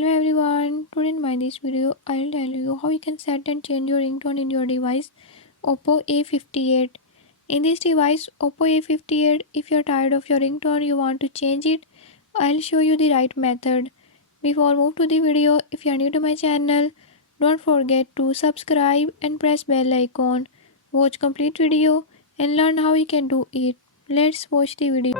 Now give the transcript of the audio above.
Hello everyone, today in this video I'll tell you how you can set and change your ringtone in your device Oppo A58. In this device Oppo A58, if you're tired of your ringtone you want to change it, I'll show you the right method. Before move to the video, if you're new to my channel, don't forget to subscribe and press bell icon. Watch complete video and learn how you can do it. Let's watch the video.